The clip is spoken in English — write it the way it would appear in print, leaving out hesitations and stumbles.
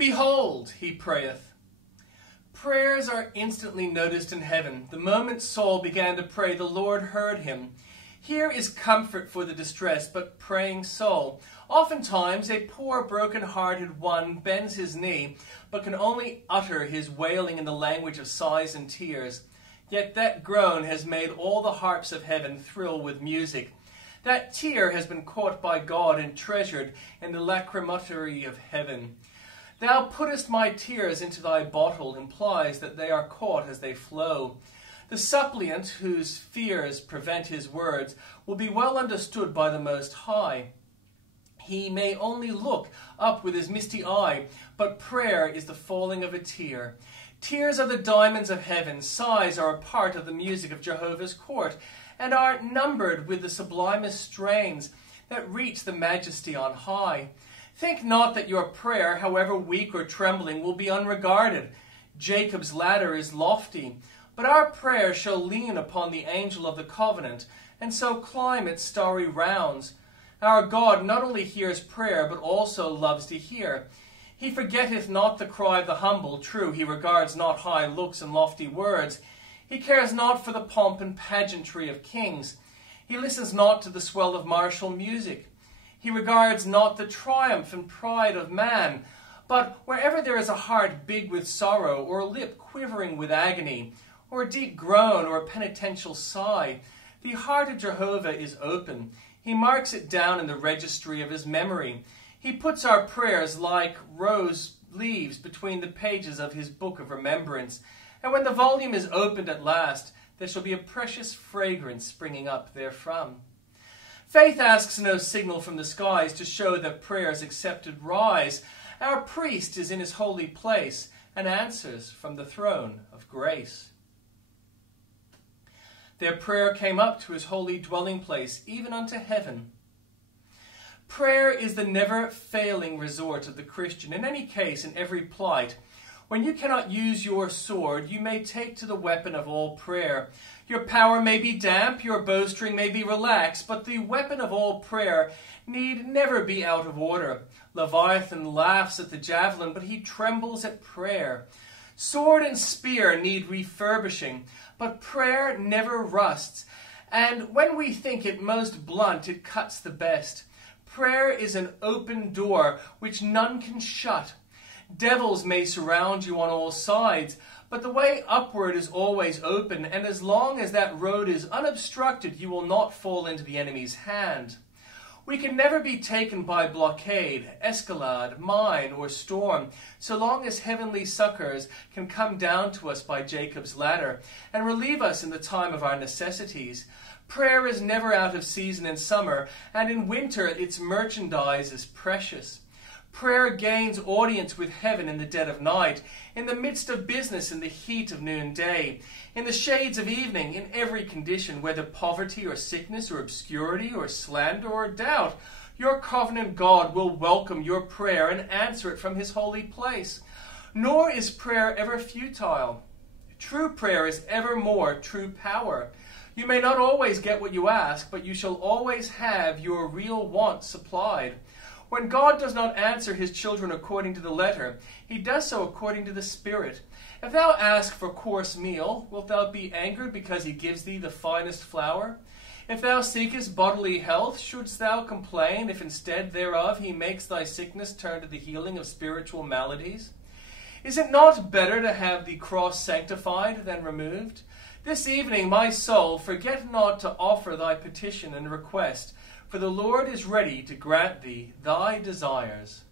Behold, he prayeth. Prayers are instantly noticed in heaven. The moment Saul began to pray, the Lord heard him. Here is comfort for the distressed, but praying soul. Oftentimes a poor broken-hearted one bends his knee, but can only utter his wailing in the language of sighs and tears. Yet that groan has made all the harps of heaven thrill with music. That tear has been caught by God and treasured in the lacrimatory of heaven. Thou puttest my tears into thy bottle implies that they are caught as they flow. The suppliant, whose fears prevent his words, will be well understood by the Most High. He may only look up with his misty eye, but prayer is the falling of a tear. Tears are the diamonds of heaven, sighs are a part of the music of Jehovah's court, and are numbered with the sublimest strains that reach the majesty on high. Think not that your prayer, however weak or trembling, will be unregarded. Jacob's ladder is lofty, but our prayer shall lean upon the angel of the covenant, and so climb its starry rounds. Our God not only hears prayer, but also loves to hear. He forgetteth not the cry of the humble. True, he regards not high looks and lofty words. He cares not for the pomp and pageantry of kings. He listens not to the swell of martial music. He regards not the triumph and pride of man. But wherever there is a heart big with sorrow, or a lip quivering with agony, or a deep groan, or a penitential sigh, the heart of Jehovah is open. He marks it down in the registry of his memory. He puts our prayers like rose leaves between the pages of his book of remembrance. And when the volume is opened at last, there shall be a precious fragrance springing up therefrom. Faith asks no signal from the skies to show that prayers accepted rise. Our priest is in his holy place and answers from the throne of grace. Their prayer came up to his holy dwelling place, even unto heaven. Prayer is the never-failing resort of the Christian. In any case, in every plight, when you cannot use your sword, you may take to the weapon of all prayer. Your power may be damp, your bowstring may be relaxed, but the weapon of all prayer need never be out of order. Leviathan laughs at the javelin, but he trembles at prayer. Sword and spear need refurbishing, but prayer never rusts. And when we think it most blunt, it cuts the best. Prayer is an open door which none can shut. Devils may surround you on all sides, but the way upward is always open, and as long as that road is unobstructed, you will not fall into the enemy's hand. We can never be taken by blockade, escalade, mine, or storm, so long as heavenly succors can come down to us by Jacob's ladder and relieve us in the time of our necessities. Prayer is never out of season in summer, and in winter its merchandise is precious. Prayer gains audience with heaven in the dead of night, in the midst of business in the heat of noonday, in the shades of evening, in every condition, whether poverty or sickness or obscurity or slander or doubt. Your covenant God will welcome your prayer and answer it from his holy place. Nor is prayer ever futile. True prayer is evermore true power. You may not always get what you ask, but you shall always have your real wants supplied. When God does not answer his children according to the letter, he does so according to the Spirit. If thou ask for coarse meal, wilt thou be angered because he gives thee the finest flour? If thou seekest bodily health, shouldst thou complain if instead thereof he makes thy sickness turn to the healing of spiritual maladies? Is it not better to have the cross sanctified than removed? This evening, my soul, forget not to offer thy petition and request, for the Lord is ready to grant thee thy desires.